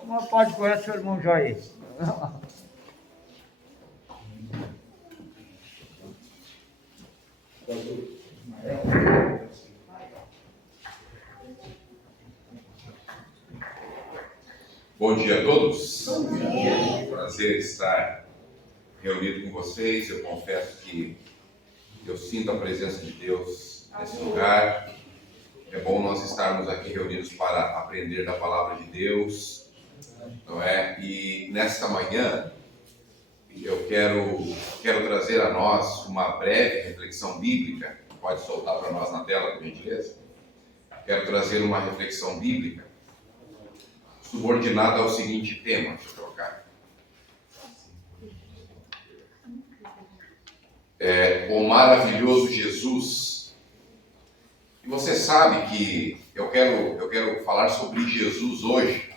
Uma pode conhecer o irmão Jair. Bom dia a todos. Bom dia. Prazer estar reunido com vocês. Eu confesso que eu sinto a presença de Deus nesse lugar. É bom nós estarmos aqui reunidos para aprender da palavra de Deus, não é? E nesta manhã eu quero trazer a nós uma breve reflexão bíblica. Pode soltar para nós na tela, por gentileza? Quero trazer uma reflexão bíblica subordinada ao seguinte tema. Deixa eu trocar. O maravilhoso Jesus. E você sabe que eu quero falar sobre Jesus hoje,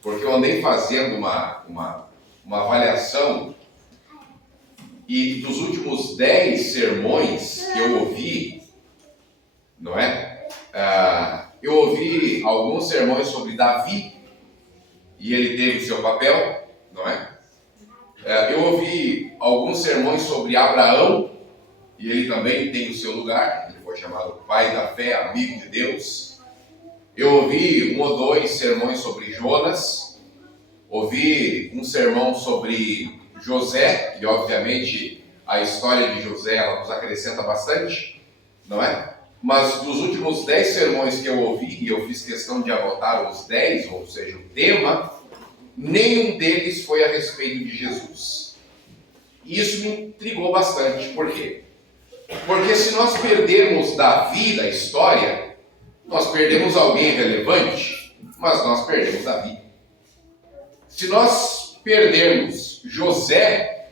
porque eu andei fazendo uma avaliação e dos últimos 10 sermões que eu ouvi, não é? Eu ouvi alguns sermões sobre Davi, e ele teve o seu papel, não é? Eu ouvi alguns sermões sobre Abraão, e ele também tem o seu lugar. Ele foi chamado pai da fé, amigo de Deus. Eu ouvi 1 ou 2 sermões sobre Jonas. Ouvi um sermão sobre José, e obviamente a história de José ela nos acrescenta bastante, não é? Mas dos últimos 10 sermões que eu ouvi, e eu fiz questão de anotar os 10, ou seja, o tema, nenhum deles foi a respeito de Jesus. E isso me intrigou bastante. Por quê? Porque se nós perdermos Davi da história, nós perdemos alguém relevante, mas nós perdemos Davi. Se nós perdermos José,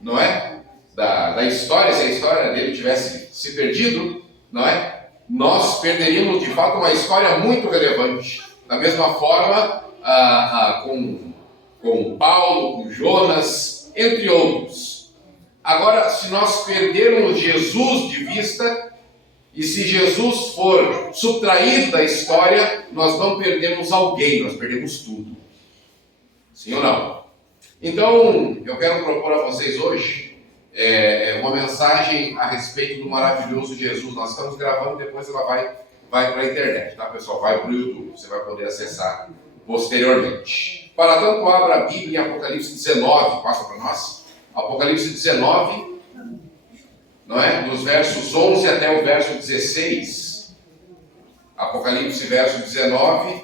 não é? Da história, se a história dele tivesse se perdido, não é? Nós perderíamos de fato uma história muito relevante. Da mesma forma, com Paulo, com Jonas, entre outros. Agora, se nós perdermos Jesus de vista, e se Jesus for subtraído da história, nós não perdemos alguém, nós perdemos tudo. Sim ou não? Então, eu quero propor a vocês hoje uma mensagem a respeito do maravilhoso Jesus. Nós estamos gravando, depois ela vai para a internet, tá, pessoal? Vai para o YouTube, você vai poder acessar posteriormente. Para tanto, abra a Bíblia em Apocalipse 19, passa para nós. Apocalipse 19, não é? Dos versos 11 até o verso 16. Apocalipse verso 19,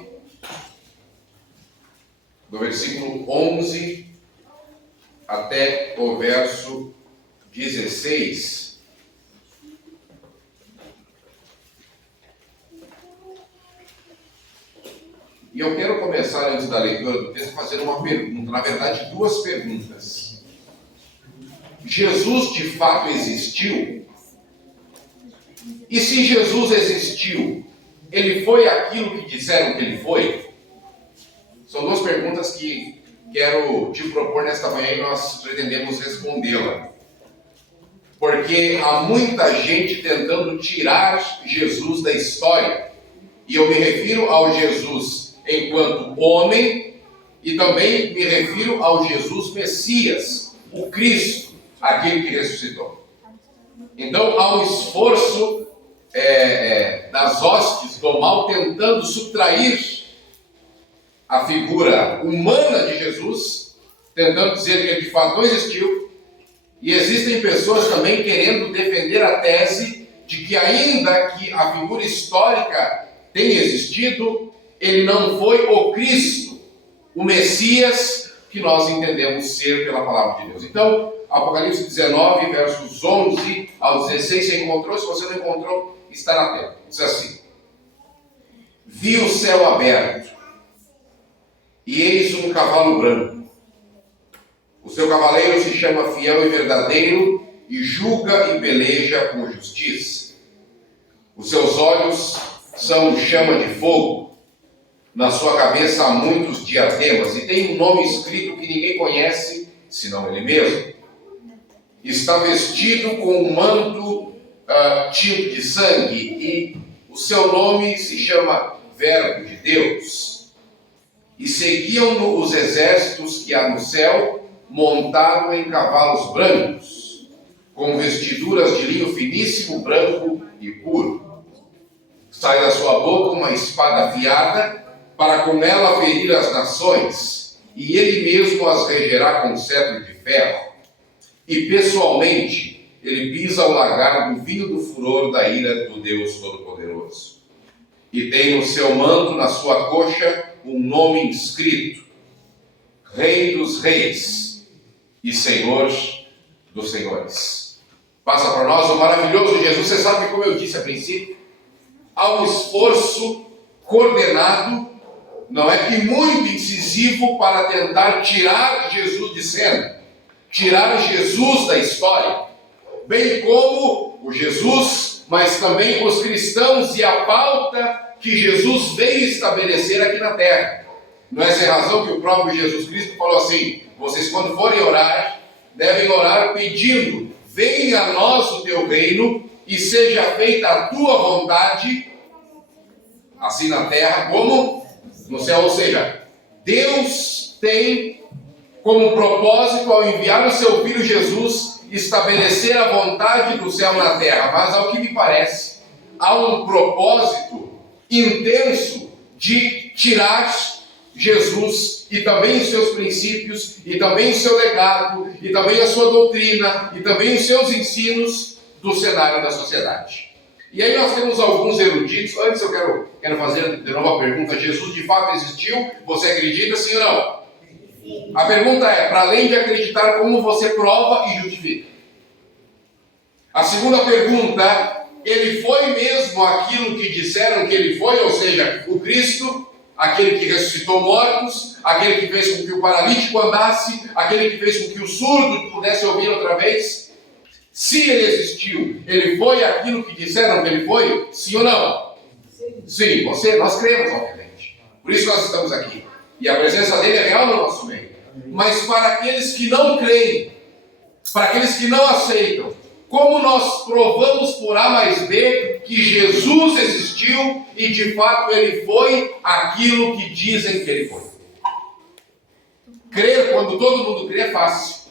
do versículo 11 até o verso 16. E eu quero começar, antes da leitura do texto, fazendo uma pergunta, na verdade, duas perguntas. Jesus de fato existiu? E se Jesus existiu, ele foi aquilo que disseram que ele foi? São duas perguntas que quero te propor nesta manhã e nós pretendemos respondê-la. Porque há muita gente tentando tirar Jesus da história. E eu me refiro ao Jesus enquanto homem e também me refiro ao Jesus Messias, o Cristo, aquele que ressuscitou. Então há um esforço das hostes do mal tentando subtrair a figura humana de Jesus, tentando dizer que ele de fato não existiu, e existem pessoas também querendo defender a tese de que ainda que a figura histórica tenha existido, ele não foi o Cristo, o Messias que nós entendemos ser pela palavra de Deus. Então, Apocalipse 19, versos 11 ao 16, você encontrou? Se você não encontrou, está na tela. Diz assim: Vi o céu aberto, e eis um cavalo branco. O seu cavaleiro se chama Fiel e Verdadeiro, e julga e peleja com justiça. Os seus olhos são chama de fogo. Na sua cabeça há muitos diademas, e tem um nome escrito que ninguém conhece, senão ele mesmo. Está vestido com um manto tinto de sangue, e o seu nome se chama Verbo de Deus. e seguiam-no os exércitos que há no céu, montado em cavalos brancos, com vestiduras de linho finíssimo, branco e puro. Sai da sua boca uma espada afiada, para com ela ferir as nações, e ele mesmo as regerá com cetro de ferro. E pessoalmente, ele pisa o lagar do vinho do furor da ira do Deus Todo-Poderoso. E tem no seu manto, na sua coxa, um nome inscrito: Rei dos Reis e Senhor dos Senhores. Passa para nós o maravilhoso Jesus. Você sabe que, como eu disse a princípio, há um esforço coordenado, não é, e muito incisivo para tentar tirar Jesus de cena, tirar Jesus da história, bem como o Jesus, mas também os cristãos e a pauta que Jesus veio estabelecer aqui na terra. Não é essa a razão que o próprio Jesus Cristo falou assim: vocês, quando forem orar, devem orar pedindo: venha a nós o teu reino e seja feita a tua vontade, assim na terra como no céu. Ou seja, Deus tem como propósito, ao enviar o seu Filho Jesus, estabelecer a vontade do céu na terra. Mas, ao que me parece, há um propósito intenso de tirar Jesus e também os seus princípios, e também o seu legado, e também a sua doutrina, e também os seus ensinos do cenário da sociedade. E aí nós temos alguns eruditos. Antes eu quero fazer de novo a pergunta: Jesus de fato existiu? Você acredita, sim ou não? Sim. A pergunta é, para além de acreditar, como você prova e justifica? A segunda pergunta: ele foi mesmo aquilo que disseram que ele foi? Ou seja, o Cristo, aquele que ressuscitou mortos, aquele que fez com que o paralítico andasse, aquele que fez com que o surdo pudesse ouvir outra vez? Se ele existiu, ele foi aquilo que disseram que ele foi? Sim ou não? Sim, nós cremos, obviamente. Por isso nós estamos aqui. E a presença dele é real no nosso meio. Mas para aqueles que não creem, para aqueles que não aceitam, como nós provamos por A mais B que Jesus existiu e de fato ele foi aquilo que dizem que ele foi? Crer quando todo mundo crê é fácil.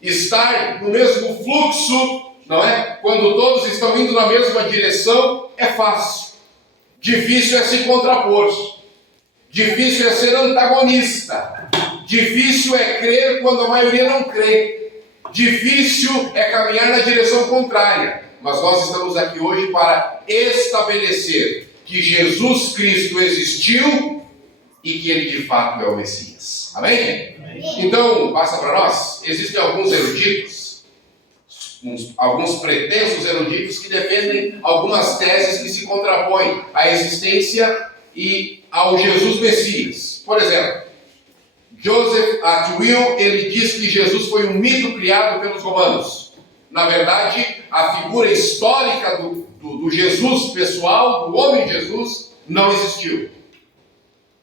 Estar no mesmo fluxo, não é? Quando todos estão indo na mesma direção, é fácil. Difícil é se contrapor. Difícil é ser antagonista. Difícil é crer quando a maioria não crê. Difícil é caminhar na direção contrária. Mas nós estamos aqui hoje para estabelecer que Jesus Cristo existiu e que ele de fato é o Messias. Amém? Então, passa para nós. Existem alguns eruditos, alguns pretensos eruditos que defendem algumas teses que se contrapõem à existência e ao Jesus Messias. Por exemplo, Joseph Atwill, ele diz que Jesus foi um mito criado pelos romanos. Na verdade, a figura histórica do Jesus pessoal, do homem Jesus, não existiu.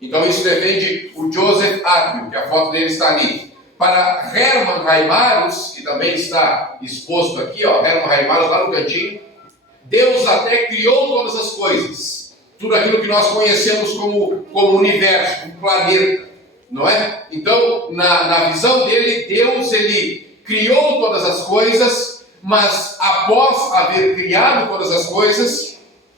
Então isso defende o Joseph Atwill, que a foto dele está ali. Para Hermann Heimarus, que também está exposto aqui, ó, Hermann Heimarus lá no cantinho, Deus até criou todas as coisas. Tudo aquilo que nós conhecemos como universo, como planeta, não é? Então, na visão dele, Deus, ele criou todas as coisas, mas após haver criado todas as coisas,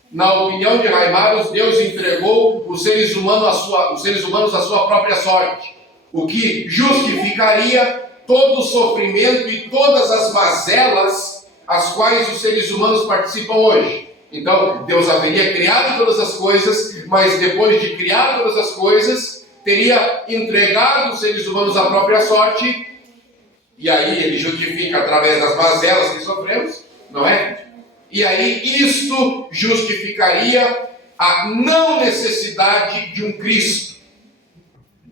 na opinião de Heimarus, Deus entregou os seres humanos à sua própria sorte, o que justificaria todo o sofrimento e todas as mazelas as quais os seres humanos participam hoje. Então, Deus haveria criado todas as coisas, mas depois de criar todas as coisas, teria entregado os seres humanos à própria sorte, e aí ele justifica através das mazelas que sofremos, não é? E aí isto justificaria a não necessidade de um Cristo,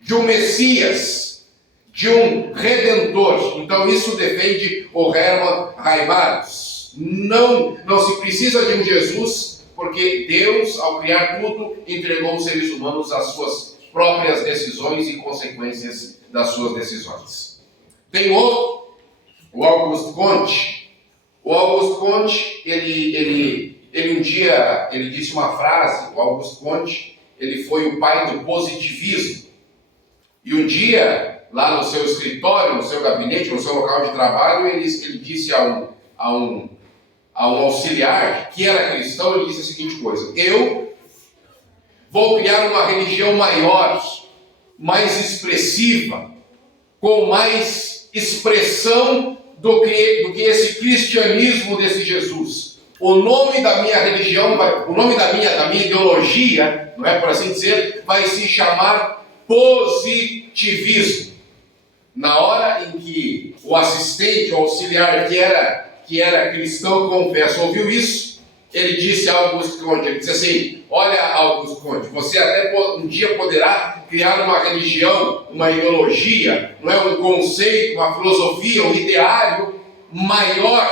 de um Messias, de um Redentor. Então isso defende o Hermann Heimarus. Não se precisa de um Jesus, porque Deus, ao criar tudo, entregou os seres humanos às suas próprias decisões e consequências das suas decisões. Tem outro, o Auguste Comte. O Auguste Comte, ele um dia, ele disse uma frase. O Auguste Comte, ele foi o pai do positivismo. E um dia, lá no seu escritório, no seu gabinete, no seu local de trabalho, ele disse a um auxiliar que era cristão, ele disse a seguinte coisa: eu vou criar uma religião maior, mais expressiva, com mais expressão do que esse cristianismo desse Jesus. O nome da minha religião, o nome da minha ideologia, não é por assim dizer, vai se chamar positivismo. Na hora em que o assistente, o auxiliar que era cristão, confesso, ouviu isso, ele disse a Augusto Conte, ele disse assim: olha, Augusto Conte, você até um dia poderá criar uma religião, uma ideologia, não é, um conceito, uma filosofia, um ideário maior,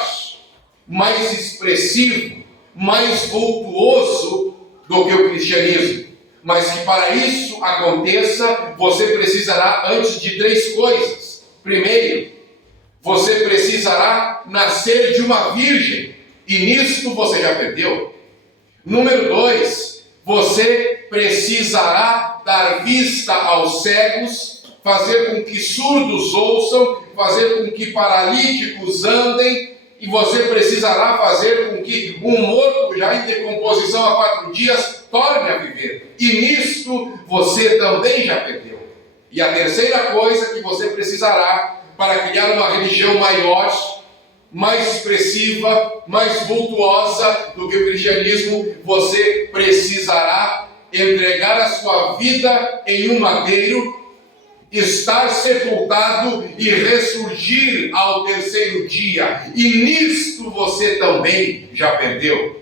mais expressivo, mais voltuoso do que o cristianismo. Mas que para isso aconteça, você precisará antes de 3 coisas. Primeiro, você precisará nascer de uma virgem, e nisto você já perdeu. Número 2, você precisará dar vista aos cegos, fazer com que surdos ouçam, fazer com que paralíticos andem, e você precisará fazer com que um morto já em decomposição há 4 dias torne a viver. E nisto você também já perdeu. E a terceira coisa que você precisará para criar uma religião maior, mais expressiva, mais vultuosa do que o cristianismo, você precisará entregar a sua vida em um madeiro, estar sepultado e ressurgir ao 3º dia. E nisto você também já perdeu.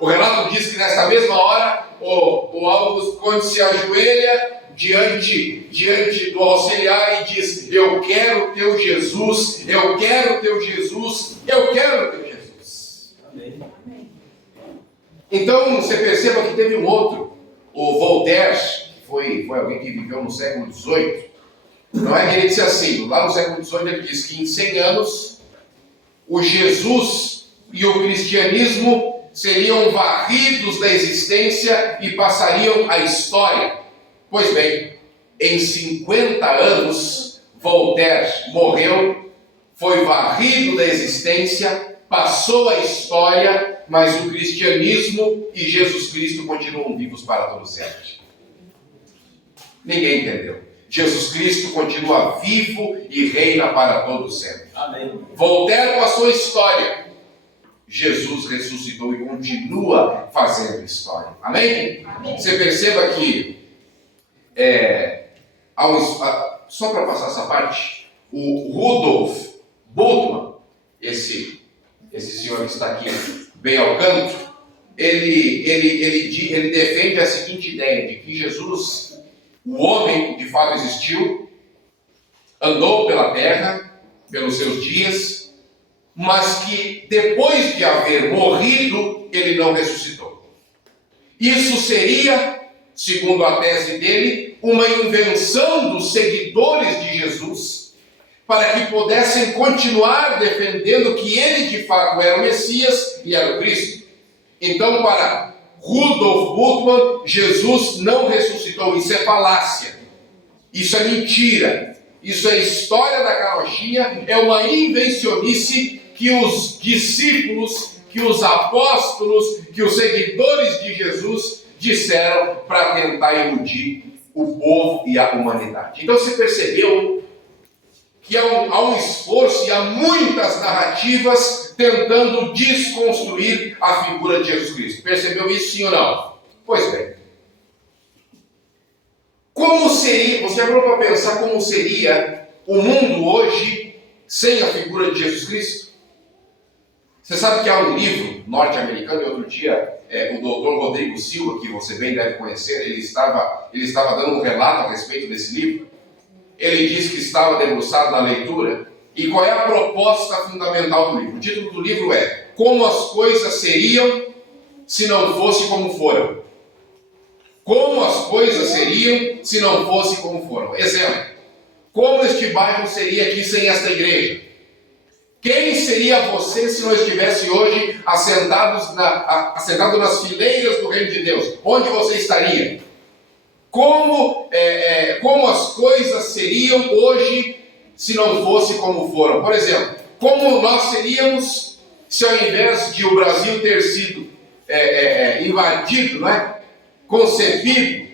O relato diz que nesta mesma hora o Augusto Conte se ajoelha diante do auxiliar e diz: eu quero o teu Jesus, eu quero o teu Jesus, eu quero o teu Jesus. Amém. Então você perceba que teve um outro, o Voltaire, que foi alguém que viveu no século XVIII. Não é que ele disse assim, lá no século XVIII ele diz que em 100 anos o Jesus e o cristianismo seriam varridos da existência e passariam à história. Pois bem, em 50 anos, Voltaire morreu, foi varrido da existência, passou à história, mas o cristianismo e Jesus Cristo continuam vivos para todo sempre. Ninguém entendeu. Jesus Cristo continua vivo e reina para todo sempre. Amém. Voltaire passou a história. Jesus ressuscitou e continua fazendo história. Amém? Amém. Você perceba que só para passar essa parte, o Rudolf Bultmann, esse senhor que está aqui bem ao canto, ele defende a seguinte ideia de que Jesus, o homem de fato existiu, andou pela terra, pelos seus dias, mas que depois de haver morrido, ele não ressuscitou. Isso seria, segundo a tese dele, uma invenção dos seguidores de Jesus, para que pudessem continuar defendendo que ele de fato era o Messias e era o Cristo. Então, para Rudolf Bultmann, Jesus não ressuscitou. Isso é falácia, isso é mentira, isso é história da carochinha, é uma invencionice que os discípulos, que os apóstolos, que os seguidores de Jesus disseram para tentar iludir o povo e a humanidade. Então você percebeu que há um esforço e há muitas narrativas tentando desconstruir a figura de Jesus Cristo. Percebeu isso, sim ou não? Pois bem. Como seria, você já parou para pensar como seria o mundo hoje sem a figura de Jesus Cristo? Você sabe que há um livro norte-americano, e outro dia o Dr. Rodrigo Silva, que você bem deve conhecer, ele estava dando um relato a respeito desse livro. Ele disse que estava debruçado na leitura. E qual é a proposta fundamental do livro? O título do livro é Como as coisas seriam se não fosse como foram. Como as coisas seriam se não fosse como foram. Exemplo, como este bairro seria aqui sem esta igreja? Quem seria você se não estivesse hoje assentado nas fileiras do reino de Deus? Onde você estaria? Como as coisas seriam hoje se não fosse como foram. Por exemplo, como nós seríamos se ao invés de o Brasil ter sido invadido, não é? Concebido,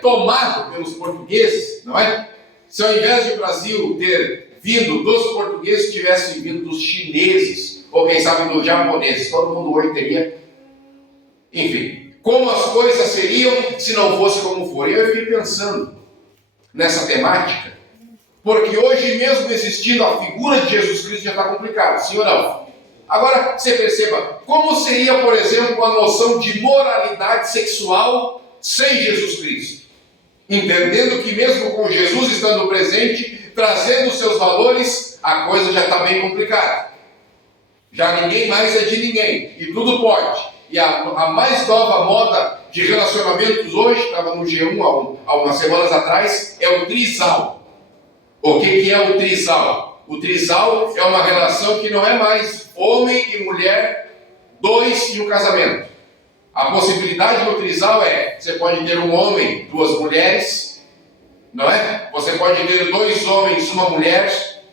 tomado pelos portugueses, não é? Se ao invés de o Brasil ter vindo dos portugueses, tivesse vindo dos chineses, ou quem sabe dos japoneses, todo mundo hoje teria, enfim, como as coisas seriam se não fosse como foram. E eu fiquei pensando nessa temática, porque hoje mesmo existindo a figura de Jesus Cristo já está complicado, sim ou não? Agora, você perceba, como seria, por exemplo, a noção de moralidade sexual sem Jesus Cristo? Entendendo que mesmo com Jesus estando presente, trazendo os seus valores, a coisa já está bem complicada. Já ninguém mais é de ninguém, e tudo pode. E a mais nova moda de relacionamentos hoje, estava no G1 há umas semanas atrás, é o trisal. O que é o trisal? O trisal é uma relação que não é mais homem e mulher, dois e um casamento. A possibilidade do trisal você pode ter um homem, duas mulheres, não é? Você pode ter dois homens, uma mulher,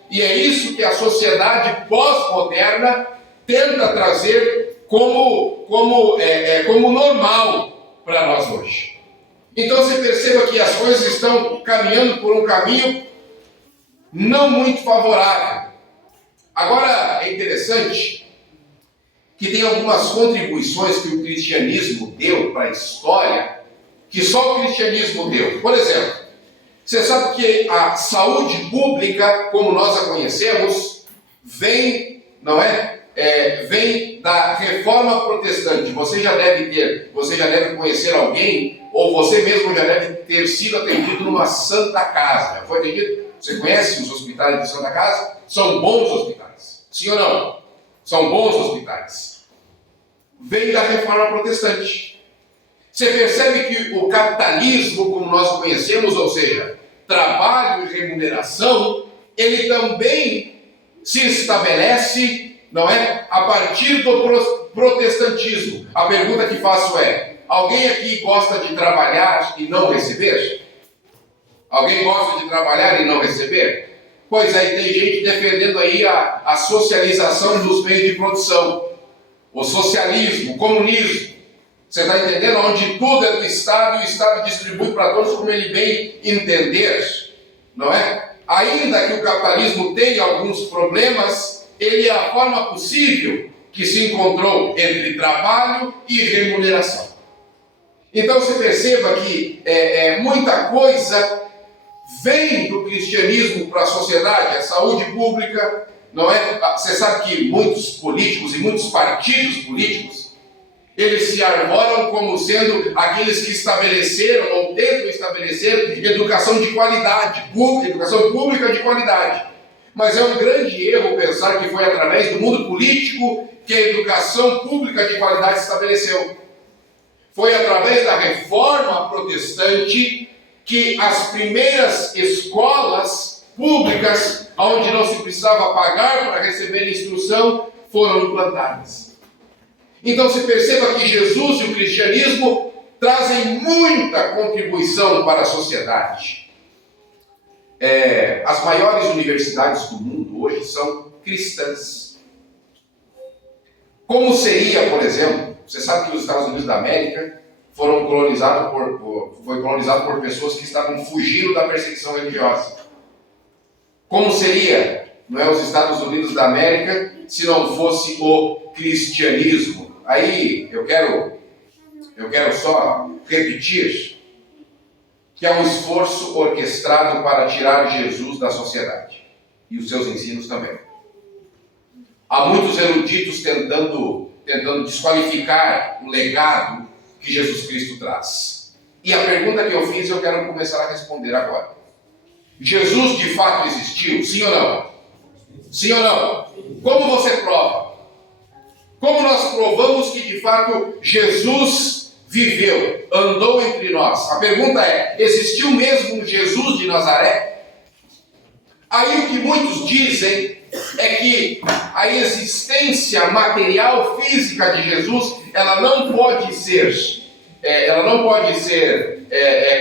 e é isso que a sociedade pós-moderna tenta trazer como normal para nós hoje. Então você perceba que as coisas estão caminhando por um caminho não muito favorável. Agora, é interessante que tem algumas contribuições que o cristianismo deu para a história, que só o cristianismo deu. Por exemplo, você sabe que a saúde pública, como nós a conhecemos, vem, não é? Vem da reforma protestante. Você já deve conhecer alguém, ou você mesmo já deve ter sido atendido numa santa casa. Já foi atendido? Você conhece os hospitais de Santa Casa? São bons hospitais. Sim ou não? São bons hospitais. Vem da reforma protestante. Você percebe que o capitalismo, como nós o conhecemos, ou seja, trabalho e remuneração, ele também se estabelece, não é? A partir do protestantismo. A pergunta que faço é: alguém aqui gosta de trabalhar e não receber? Alguém gosta de trabalhar e não receber? Pois aí tem gente defendendo aí a socialização dos meios de produção. O socialismo, o comunismo. Você está entendendo? Onde tudo é do Estado e o Estado distribui para todos como ele bem entender. Não é? Ainda que o capitalismo tenha alguns problemas, ele é a forma possível que se encontrou entre trabalho e remuneração. Então você perceba que muita coisa vem do cristianismo para a sociedade, a saúde pública, não é? Você sabe que muitos políticos e muitos partidos políticos, eles se arvoram como sendo aqueles que estabeleceram ou tentam estabelecer educação de qualidade, educação pública de qualidade. Mas é um grande erro pensar que foi através do mundo político que a educação pública de qualidade se estabeleceu. Foi através da reforma protestante que as primeiras escolas públicas, onde não se precisava pagar para receber instrução, foram implantadas. Então se perceba que Jesus e o cristianismo trazem muita contribuição para a sociedade. As maiores universidades do mundo hoje são cristãs. Como seria, por exemplo, você sabe que os Estados Unidos da América foi colonizado por pessoas que estavam fugindo da perseguição religiosa. Como seria, não é, os Estados Unidos da América se não fosse o cristianismo? Aí eu quero só repetir que é um esforço orquestrado para tirar Jesus da sociedade e os seus ensinos também. Há muitos eruditos tentando desqualificar o legado que Jesus Cristo traz. E a pergunta que eu fiz, eu quero começar a responder agora. Jesus de fato existiu? Sim ou não? Sim ou não? Como você prova? Como nós provamos que de fato Jesus viveu, andou entre nós? A pergunta é: existiu mesmo um Jesus de Nazaré? Aí o que muitos dizem é que a existência material, física de Jesus, ela não pode ser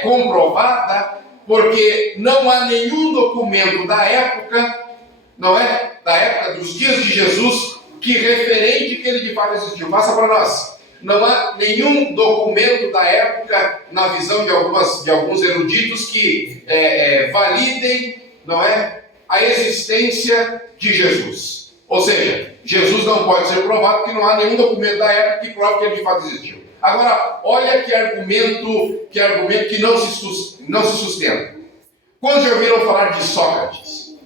comprovada, Porque não há nenhum documento da época, não é? Da época dos dias de Jesus, que referente que ele de fato existiu. Passa para nós. Não há nenhum documento da época, na visão de alguns eruditos, que validem, não é, a existência de Jesus. Ou seja, Jesus não pode ser provado porque não há nenhum documento da época que prove que ele de fato existiu. Agora, olha que argumento que não se sustenta. Quantos já ouviram falar de Sócrates?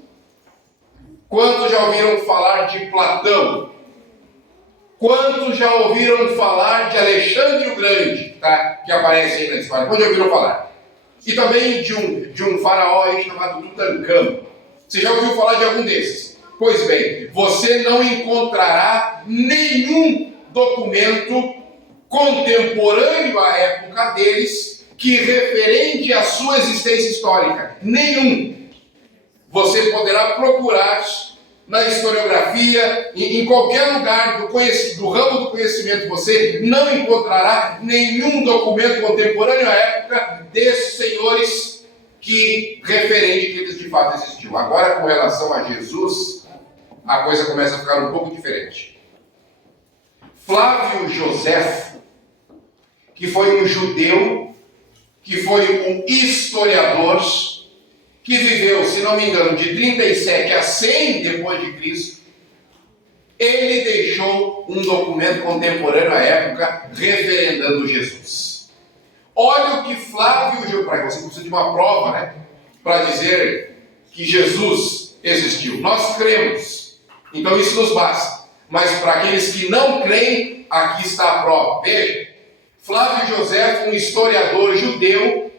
Quantos já ouviram falar de Platão? Quantos já ouviram falar de Alexandre o Grande, tá? Que aparece aí na história? Quantos já ouviram falar? E também de um faraó aí chamado Tutancâmon. Você já ouviu falar de algum desses? Pois bem, você não encontrará nenhum documento contemporâneo à época deles que referente à sua existência histórica. Nenhum. Você poderá procurar na historiografia, em qualquer lugar do ramo do conhecimento, você não encontrará nenhum documento contemporâneo à época desses senhores que referente que eles de fato existiam. Agora, com relação a Jesus, a coisa começa a ficar um pouco diferente. Flávio Josefo, que foi um judeu, que foi um historiador, que viveu, se não me engano, de 37 a 100 depois de Cristo, ele deixou um documento contemporâneo à época referendando Jesus. Olha o que Flávio, para você precisa de uma prova, né? Para dizer que Jesus existiu. Nós cremos, então isso nos basta. Mas para aqueles que não creem, aqui está a prova. Veja, Flávio Josefo, um historiador judeu,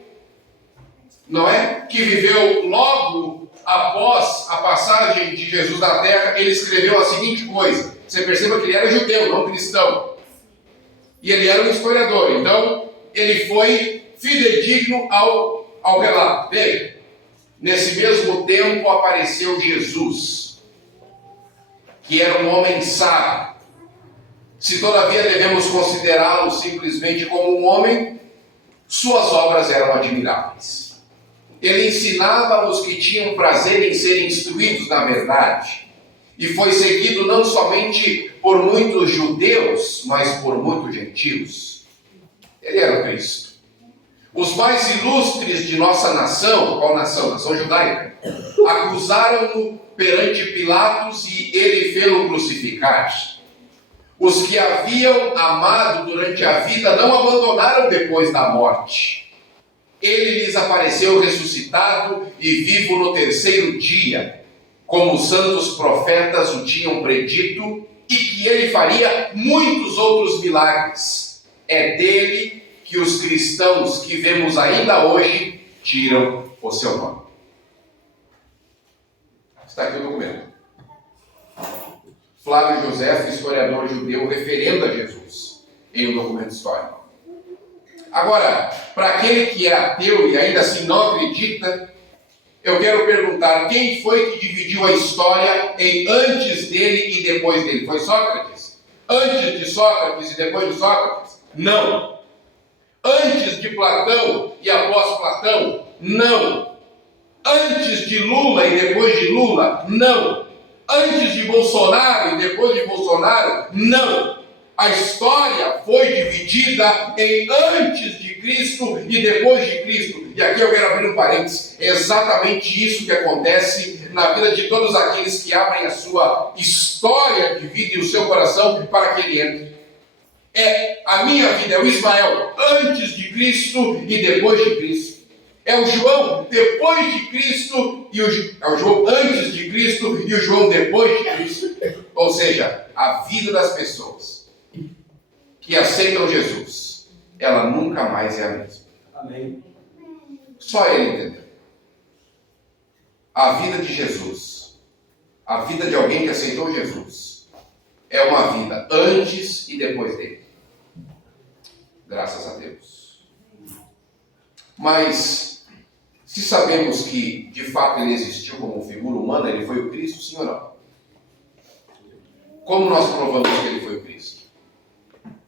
não é? Que viveu logo após a passagem de Jesus na terra, ele escreveu a seguinte coisa. Você perceba que ele era judeu, não cristão. E ele era um historiador, então ele foi fidedigno ao relato. Veja, nesse mesmo tempo apareceu Jesus, que era um homem sábio. Se todavia devemos considerá-lo simplesmente como um homem, suas obras eram admiráveis. Ele ensinava aos que tinham prazer em serem instruídos na verdade, e foi seguido não somente por muitos judeus, mas por muitos gentios. Ele era o Cristo. Os mais ilustres de nossa nação, qual nação? Nação judaica, acusaram-no perante Pilatos e ele fê-lo crucificar. Os que haviam amado durante a vida não abandonaram depois da morte. Ele lhes apareceu ressuscitado e vivo no terceiro dia, como os santos profetas o tinham predito, e que ele faria muitos outros milagres. É dele que os cristãos que vemos ainda hoje tiram o seu nome. Está aqui o documento. Flávio Josefo, historiador judeu, referenda Jesus em um documento histórico. Agora, para aquele que é ateu e ainda assim não acredita, eu quero perguntar, quem foi que dividiu a história em antes dele e depois dele? Foi Sócrates? Antes de Sócrates e depois de Sócrates? Não. Antes de Platão e após Platão? Não. Antes de Lula e depois de Lula? Não. Antes de Bolsonaro e depois de Bolsonaro? Não. A história foi dividida em antes de Cristo e depois de Cristo. E aqui eu quero abrir um parênteses. É exatamente isso que acontece na vida de todos aqueles que abrem a sua história de vida e o seu coração para que ele entre. A minha vida é o Ismael antes de Cristo e depois de Cristo. É o João depois de Cristo é o João antes de Cristo e o João depois de Cristo. Ou seja, a vida das pessoas que aceitam Jesus, ela nunca mais é a mesma. Amém. Só ele entendeu. A vida de Jesus, a vida de alguém que aceitou Jesus, é uma vida antes e depois dele. Graças a Deus. Mas, se sabemos que, de fato, ele existiu como figura humana, ele foi o Cristo, sim ou não? Como nós provamos que ele foi o Cristo?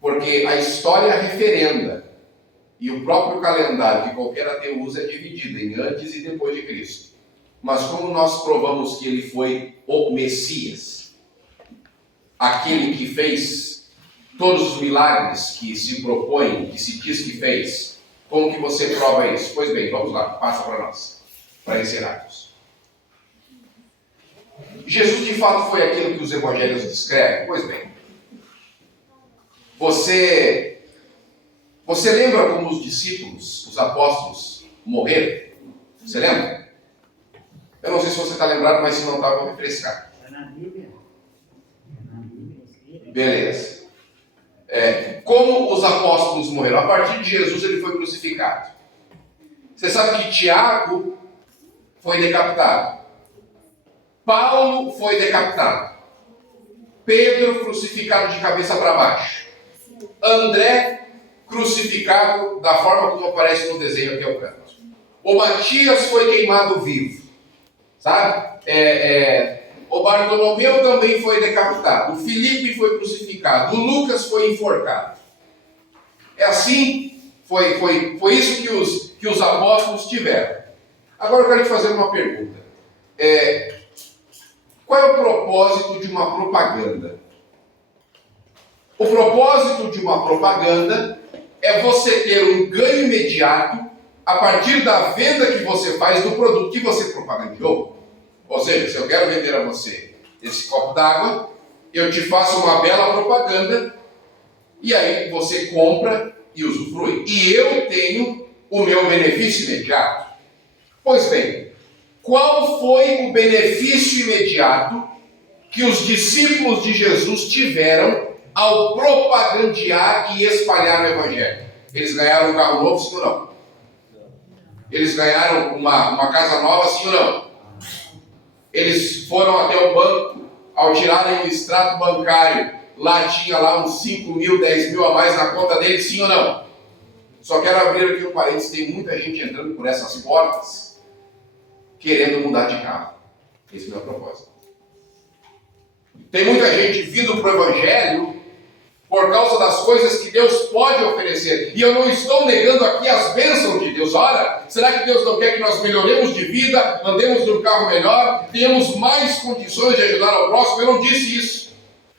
Porque a história referenda E o próprio calendário que qualquer ateu usa é dividido em antes e depois de Cristo. Mas como nós provamos que ele foi o Messias, aquele que fez todos os milagres que se propõe, que se diz que fez, como que você prova isso? Pois bem, vamos lá, passa para nós, para encerrarmos. Jesus de fato foi aquilo que os evangelhos descrevem? Pois bem, você lembra como os discípulos, os apóstolos, morreram? Você lembra? Eu não sei se você está lembrado, mas se não está, eu vou refrescar. Está na Bíblia. Beleza. Como os apóstolos morreram? A partir de Jesus ele foi crucificado. Você sabe que Tiago foi decapitado. Paulo foi decapitado. Pedro crucificado de cabeça para baixo. André crucificado da forma como aparece no desenho aqui ao canto. O Matias foi queimado vivo. Sabe? O Bartolomeu também foi decapitado. O Filipe foi crucificado. O Lucas foi enforcado. É assim, foi isso que os apóstolos tiveram. Agora eu quero te fazer uma pergunta. Qual é o propósito de uma propaganda? O propósito de uma propaganda é você ter um ganho imediato a partir da venda que você faz do produto que você propagandeou. Ou seja, se eu quero vender a você esse copo d'água, eu te faço uma bela propaganda e aí você compra e usufrui. E eu tenho o meu benefício imediato. Pois bem, qual foi o benefício imediato que os discípulos de Jesus tiveram ao propagandear e espalhar o Evangelho? Eles ganharam um carro novo, sim ou não? Eles ganharam uma casa nova, sim ou não? Eles foram até o banco, ao tirarem o extrato bancário, lá tinha lá uns 5 mil, 10 mil a mais na conta deles, sim ou não? Só quero abrir aqui um parênteses, tem muita gente entrando por essas portas, querendo mudar de carro. Esse é o meu propósito. Tem muita gente vindo para o Evangelho por causa das coisas que Deus pode oferecer. E eu não estou negando aqui as bênçãos de Deus. Ora, será que Deus não quer que nós melhoremos de vida, andemos num carro melhor, tenhamos mais condições de ajudar ao próximo? Eu não disse isso.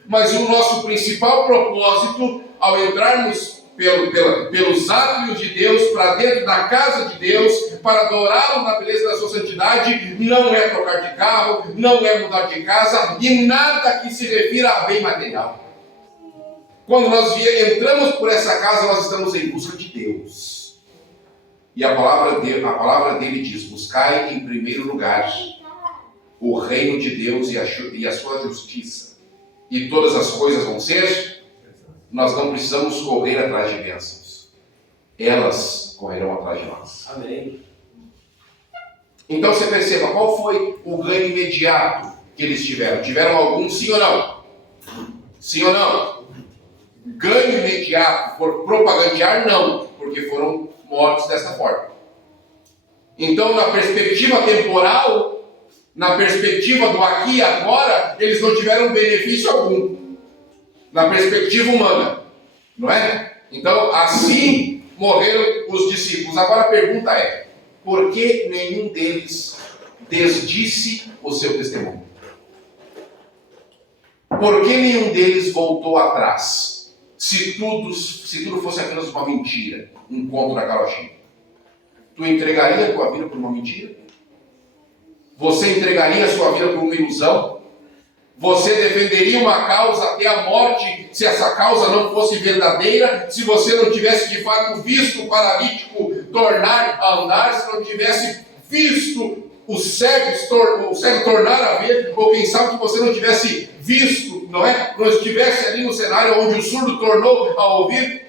Mas o nosso principal propósito, ao entrarmos pelos átrios de Deus, para dentro da casa de Deus, para adorá-lo na beleza da sua santidade, não é trocar de carro, não é mudar de casa, e nada que se refira a bem material. Quando nós entramos por essa casa, nós estamos em busca de Deus. E a palavra dele diz: buscai em primeiro lugar o reino de Deus e a sua justiça. E todas as coisas vão ser. Nós não precisamos correr atrás de bênçãos. Elas correrão atrás de nós. Amém. Então você perceba, qual foi o ganho imediato que eles tiveram? Tiveram algum, sim ou não? Sim ou não? Ganho imediato por propagandear, não, porque foram mortos dessa forma. Então, na perspectiva temporal, na perspectiva do aqui e agora, eles não tiveram benefício algum. Na perspectiva humana, não é? Então, assim morreram os discípulos. Agora a pergunta é: por que nenhum deles desdisse o seu testemunho? Por que nenhum deles voltou atrás? Se tudo fosse apenas uma mentira, um conto da carochinha. Tu entregaria a tua vida por uma mentira? Você entregaria a sua vida por uma ilusão? Você defenderia uma causa até a morte se essa causa não fosse verdadeira? Se você não tivesse de fato visto o paralítico tornar a andar? Se não tivesse visto o cego tornar a ver? Ou quem sabe que você não tivesse visto, não estivesse ali no cenário onde o surdo tornou a ouvir?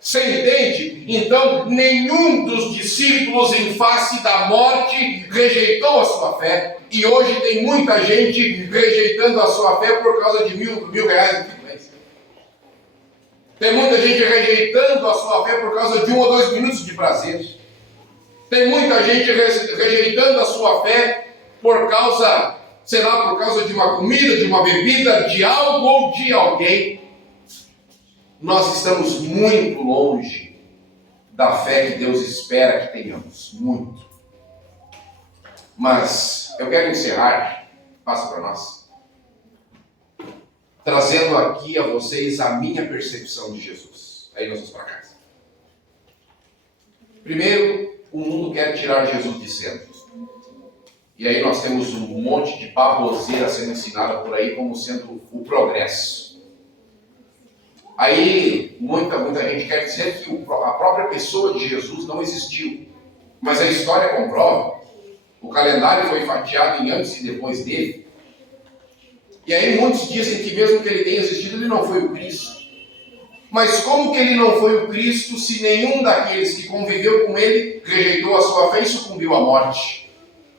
Você entende? Então, nenhum dos discípulos em face da morte rejeitou a sua fé. E hoje tem muita gente rejeitando a sua fé por causa de mil reais de influência. Tem muita gente rejeitando a sua fé por causa de 1 ou 2 minutos de prazer. Tem muita gente rejeitando a sua fé por causa, por causa de uma comida, de uma bebida, de algo ou de alguém. Nós estamos muito longe da fé que Deus espera que tenhamos. Muito. Mas eu quero encerrar, passa para nós, trazendo aqui a vocês a minha percepção de Jesus. Aí nós vamos para casa. Primeiro, o mundo quer tirar Jesus de centro. E aí nós temos um monte de baboseira sendo ensinada por aí como sendo o progresso. Aí muita gente quer dizer que a própria pessoa de Jesus não existiu. Mas a história comprova. O calendário foi fatiado em antes e depois dele. E aí muitos dizem que mesmo que ele tenha existido, ele não foi o Cristo. Mas como que ele não foi o Cristo se nenhum daqueles que conviveu com ele rejeitou a sua fé e sucumbiu à morte?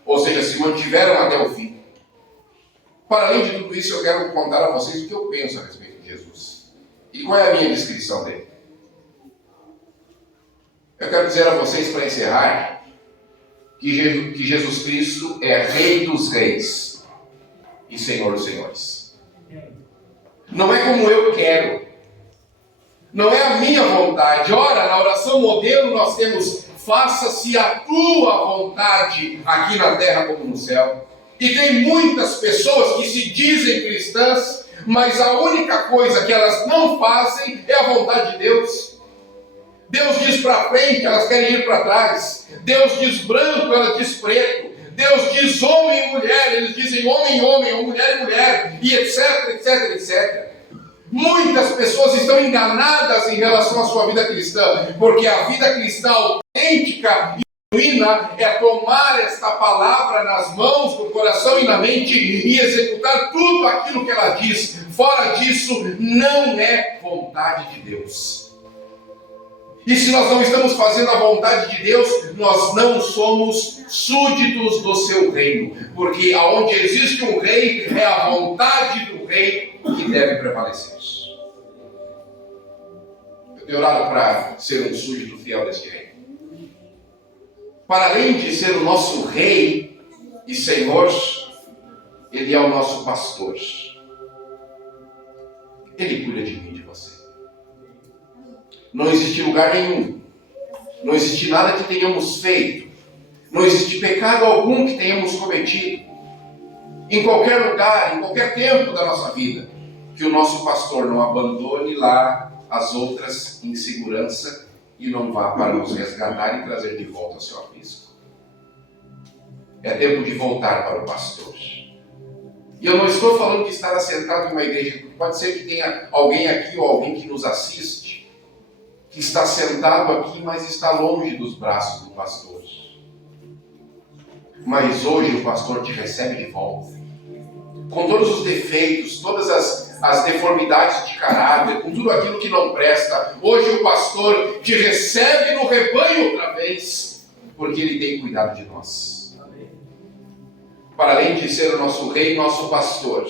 Ou seja, se mantiveram até o fim. Para além de tudo isso, eu quero contar a vocês o que eu penso a respeito de Jesus. E qual é a minha descrição dele? Eu quero dizer a vocês, para encerrar, que Jesus Cristo é Rei dos Reis e Senhor dos Senhores. Não é como eu quero. Não é a minha vontade. Ora, na oração modelo nós temos: faça-se a tua vontade aqui na terra como no céu. E tem muitas pessoas que se dizem cristãs, mas a única coisa que elas não fazem é a vontade de Deus. Deus diz para frente, elas querem ir para trás. Deus diz branco, elas diz preto. Deus diz homem e mulher, eles dizem homem e homem, ou mulher e mulher, e etc, etc, etc. Muitas pessoas estão enganadas em relação à sua vida cristã, porque a vida cristã autêntica e genuína é tomar esta palavra nas mãos, no coração e na mente e executar tudo aquilo que ela diz. Fora disso, não é vontade de Deus. E se nós não estamos fazendo a vontade de Deus, nós não somos súditos do seu reino. Porque aonde existe um rei, é a vontade do rei que deve prevalecer. Eu tenho orado para ser um súdito fiel deste reino. Para além de ser o nosso rei e senhor, ele é o nosso pastor. Ele cuida de mim e de você. Não existe lugar nenhum, não existe nada que tenhamos feito, não existe pecado algum que tenhamos cometido, em qualquer lugar, em qualquer tempo da nossa vida, que o nosso pastor não abandone lá as outras em segurança e não vá para nos resgatar e trazer de volta ao seu aprisco. É tempo de voltar para o pastor. E eu não estou falando de estar assentado em uma igreja, porque pode ser que tenha alguém aqui ou alguém que nos assiste, que está sentado aqui, mas está longe dos braços do pastor. Mas hoje o pastor te recebe de volta, com todos os defeitos, todas as deformidades de caráter, com tudo aquilo que não presta. Hoje o pastor te recebe no rebanho outra vez, porque ele tem cuidado de nós. Para além de ser o nosso rei, nosso pastor,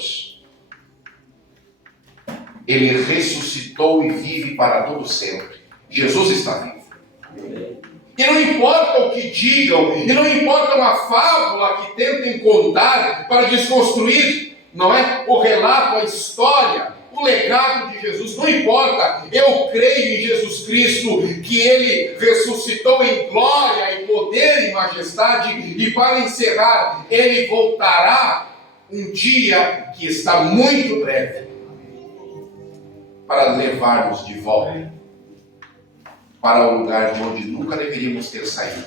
ele ressuscitou e vive para todo sempre. Jesus está vivo. E não importa o que digam, e não importa uma fábula que tentem contar para desconstruir, não é? O relato, a história, o legado de Jesus, não importa. Eu creio em Jesus Cristo, que Ele ressuscitou em glória, em poder e majestade, e para encerrar, Ele voltará um dia que está muito breve, para levar-nos de volta para o lugar de onde nunca deveríamos ter saído,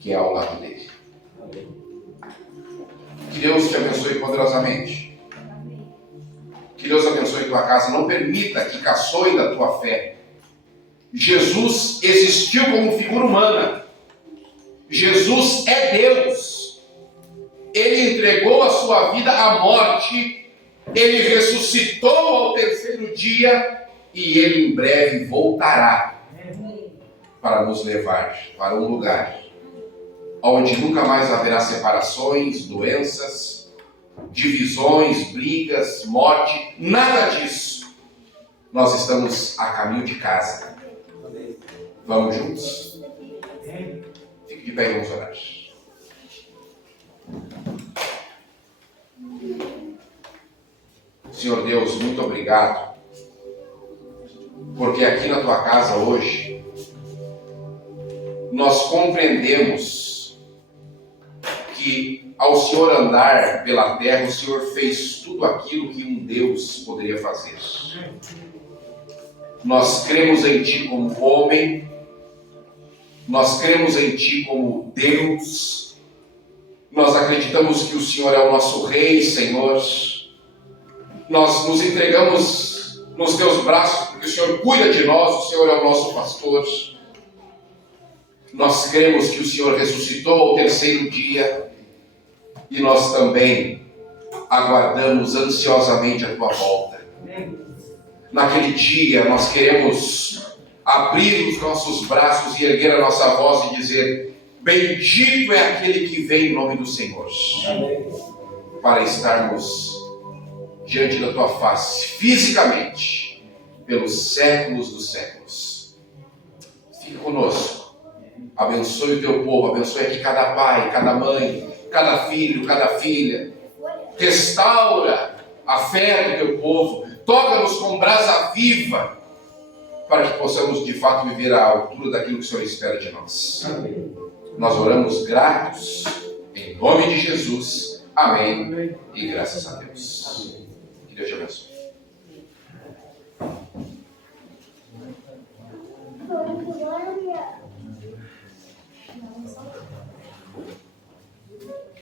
que é ao lado dele. Que Deus te abençoe poderosamente. Que Deus abençoe tua casa. Não permita que caçoe da tua fé. Jesus existiu como figura humana. Jesus é Deus. Ele entregou a sua vida à morte. Ele ressuscitou ao terceiro dia. E Ele em breve voltará para nos levar para um lugar onde nunca mais haverá separações, doenças, divisões, brigas, morte, nada disso. Nós estamos a caminho de casa. Vamos juntos? Fique de pé e vamos orar. Senhor Deus, muito obrigado, porque aqui na tua casa hoje nós compreendemos que ao Senhor andar pela terra, o Senhor fez tudo aquilo que um Deus poderia fazer. Nós cremos em Ti como homem, nós cremos em Ti como Deus, nós acreditamos que o Senhor é o nosso Rei, Senhor. Nós nos entregamos nos Teus braços, porque o Senhor cuida de nós, o Senhor é o nosso pastor. Nós cremos que o Senhor ressuscitou ao terceiro dia, e nós também aguardamos ansiosamente a Tua volta. Naquele dia nós queremos abrir os nossos braços e erguer a nossa voz e dizer: bendito é aquele que vem em nome do Senhor. Para estarmos diante da Tua face, fisicamente, pelos séculos dos séculos. Fique conosco, abençoe o Teu povo, abençoe aqui cada pai, cada mãe, cada filho, cada filha. Restaura a fé do Teu povo, toca-nos com brasa viva, para que possamos de fato viver à altura daquilo que o Senhor espera de nós. Amém. Nós oramos gratos, em nome de Jesus. Amém. E graças a Deus. Que Deus te abençoe.